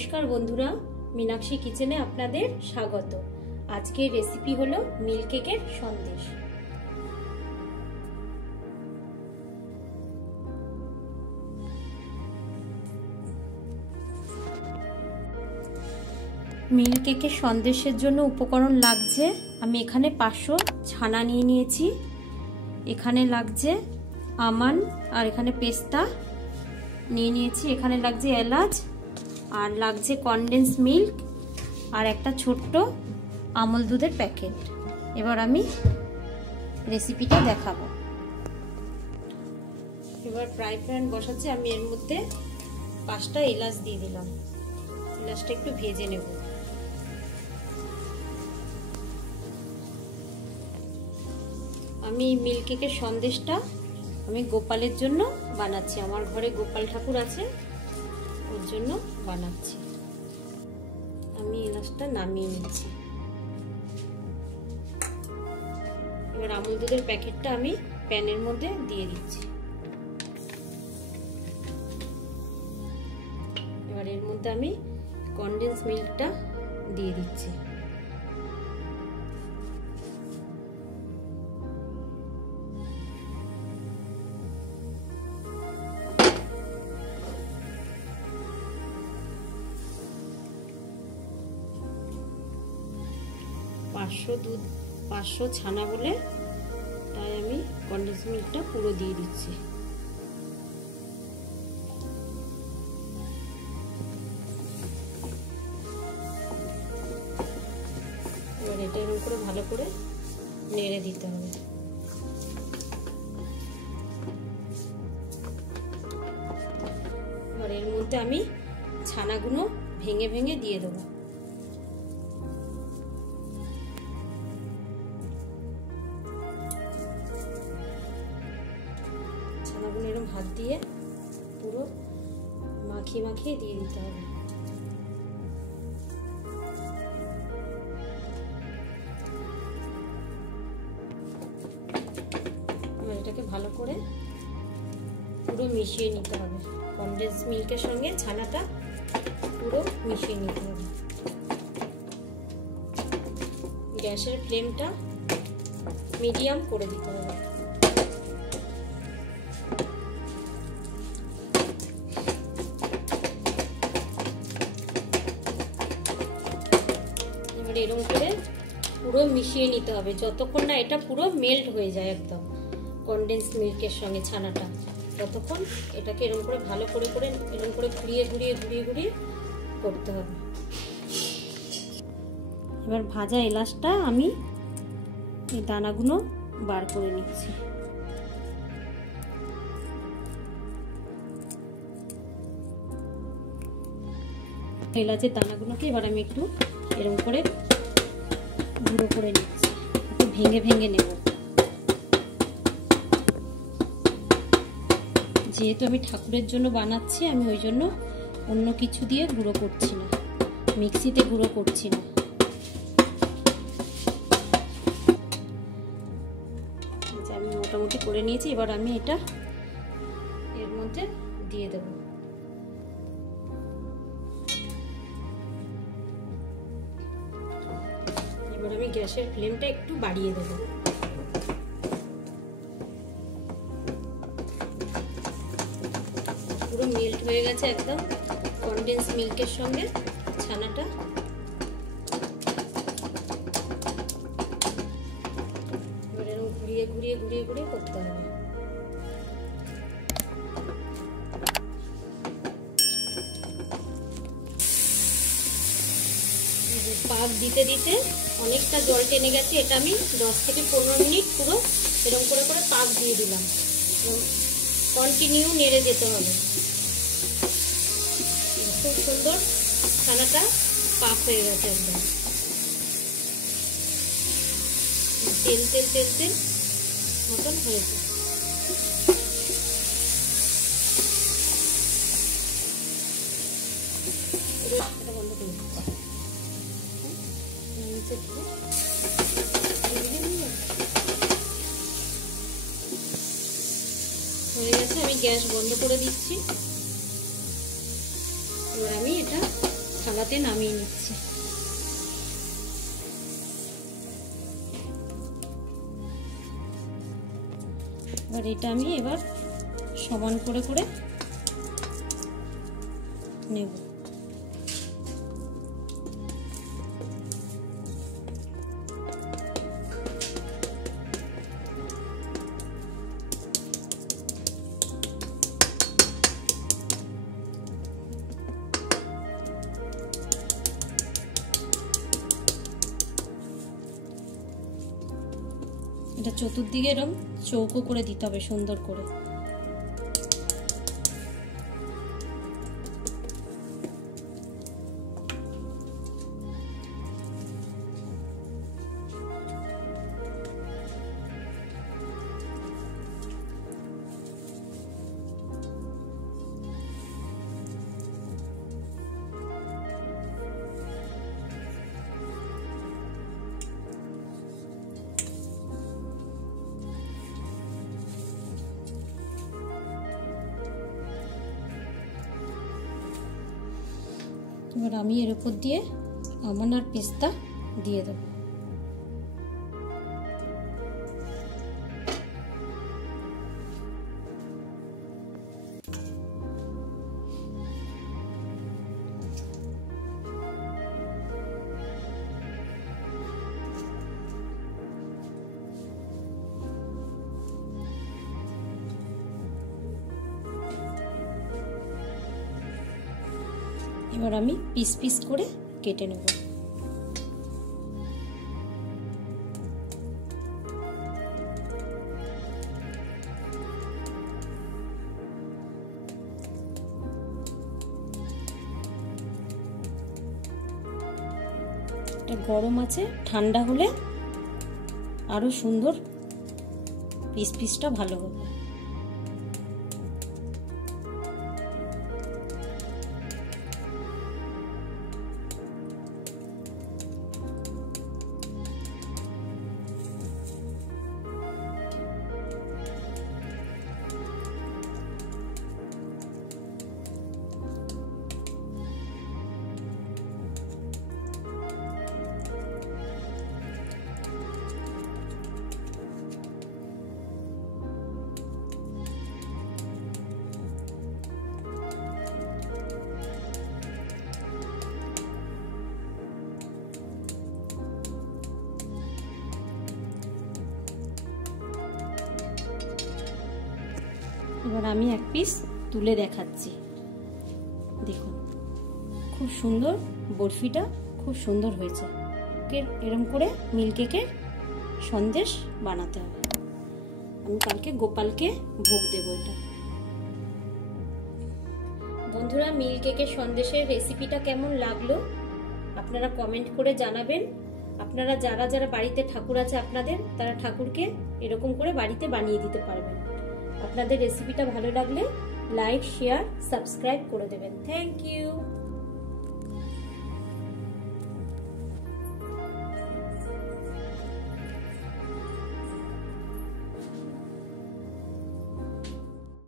নমস্কার বন্ধুরা, মীনাক্ষী কিচেনে আপনাদের স্বাগত। আজকের রেসিপি হলো মিল্ক কেকের সন্দেশ। মিল্ক কেকের সন্দেশের জন্য উপকরণ লাগছে, আমি এখানে 500 ছানা নিয়ে নিয়েছি। এখানে লাগছে আমন্ড আর এখানে পেস্তা নিয়ে নিয়েছি। এখানে লাগছে এলাচ আর লাগছে কনডেন্স মিল্ক আর একটা ছোট্ট আমল দুধের প্যাকেট। এবার আমি রেসিপিটা দেখাবো। এবার ফ্রাই প্যান বসাচ্ছি, আমি এর মধ্যে 5টা এলাচ দিয়ে দিলাম। এলাচটা একটু ভেজে নেব। আমি মিল্ক কেকের সন্দেশটা আমি গোপালের জন্য বানাচ্ছি। আমার ঘরে গোপাল ঠাকুর আছে, ওর জন্য বানাচ্ছি। আমি এলাচটা নামিয়ে নিচ্ছি। এবার আমুল দুধের প্যাকেটটা আমি প্যানের মধ্যে দিয়ে দিচ্ছি। এবার এর মধ্যে আমি কনডেন্স মিল্কটা দিয়ে দিচ্ছি। দুধ 500 ছানা বলে তাই আমি কনডেন্স মিল্কটা পুরো দিয়ে দিচ্ছি। এবার এটা এরকম করে ভালো করে নেড়ে দিতে হবে। এবার এর মধ্যে আমি ছানাগুলো ভেঙে ভেঙে দিয়ে দেবো। ছানাগুলো এরকম হাত দিয়ে পুরো মাখিয়ে মাখিয়ে দিয়ে দিতে হবে। এবার এটাকে ভালো করে পুরো মিশিয়ে নিতে হবে। কনডেন্স মিল্কের সঙ্গে ছানাটা পুরো মিশিয়ে নিতে হবে। গ্যাসের ফ্লেমটা মিডিয়াম করে দিতে হবে। এরকম করে পুরো মিশিয়ে নিতে হবে যতক্ষণ না এটা পুরো মেল্ট হয়ে যায় একদম কনডেন্স মিল্কের সঙ্গে ছানাটা, ততক্ষণ এটাকে এরকম করে ভালো করে এরকম করে ঘুরিয়ে ঘুরিয়ে ঘুরিয়ে ঘুরিয়ে করতে হবে। এবার ভাজা এলাচটা আমি এই দানাগুলো বার করে নিচ্ছি। এলাচের দানাগুলোকে এবার আমি একটু এরকম করে গুঁড়ো করে নিচ্ছি, একটু ভেঙে ভেঙে নেব। যেহেতু আমি ঠাকুরের জন্য বানাচ্ছি, আমি ওই জন্য অন্য কিছু দিয়ে গুঁড়ো করছি না, মিক্সিতে গুঁড়ো করছি না। আমি মোটামুটি করে নিয়েছি। এবার আমি এটা এর মধ্যে দিয়ে দেব। এবার আমি গ্যাসের ফ্লেমটা একটু বাড়িয়ে দেব। পুরো মেল্ট হয়ে গেছে একদম কনডেন্স মিল্কের সঙ্গে ছানাটা। এবার এরকম ঘুরিয়ে ঘুরিয়ে ঘুরিয়ে ঘুরিয়ে করতে হবে। পাক দিতে দিতে অনেকটা জল টেনে গেছে। এটা আমি 10 থেকে 15 মিনিট পুরো এরকম করে করে পাক দিয়ে দিলাম। কন্টিনিউ নেড়ে যেতে হবে। খুব সুন্দর ছানাটা পাক হয়ে গেছে একদম তেল তেল তেল তেল মতন হয়েছে। এটা বন্ধ করে হয়ে গেছে। আমি গ্যাস বন্ধ করে দিচ্ছি। এবার আমি এটা তাওয়াতে নামিয়ে নিচ্ছি। এবার এটা আমি সমান করে করে নেব। এটা চতুর্দিকে এরকম চৌকো করে দিতে হবে সুন্দর করে। এবার আমি এর উপর দিয়ে আমন্ড আর পেস্তা দিয়ে দেব। এবার আমি পিস পিস করে কেটে নেব। এটা গরম আছে, ঠান্ডা হলে আরো সুন্দর পিস পিসটা ভালো হবে। এবার আমি এক পিস তুলে দেখাচ্ছি। দেখুন খুব সুন্দর, বরফিটা খুব সুন্দর হয়েছে। এরকম করে মিল্ক কেকের সন্দেশ বানাতে হবে। আমি কালকে গোপালকে ভোগ দেব। এটা বন্ধুরা, মিল্ক কেকের সন্দেশের রেসিপিটা কেমন লাগলো আপনারা কমেন্ট করে জানাবেন। আপনারা যারা যারা বাড়িতে ঠাকুর আছে আপনাদের, তারা ঠাকুরকে এরকম করে বাড়িতে বানিয়ে দিতে পারবেন। আপনাদের রেসিপিটা ভালো লাগলে লাইক, শেয়ার, সাবস্ক্রাইব করে দেবেন। Thank you.